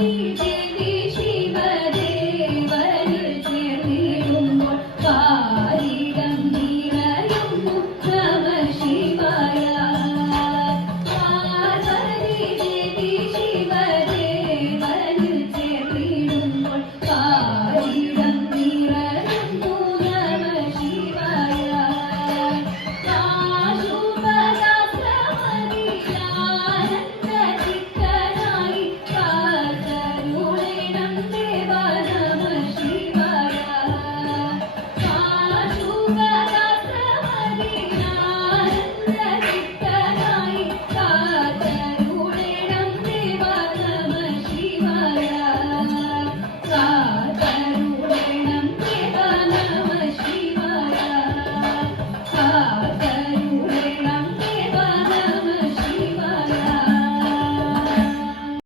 me.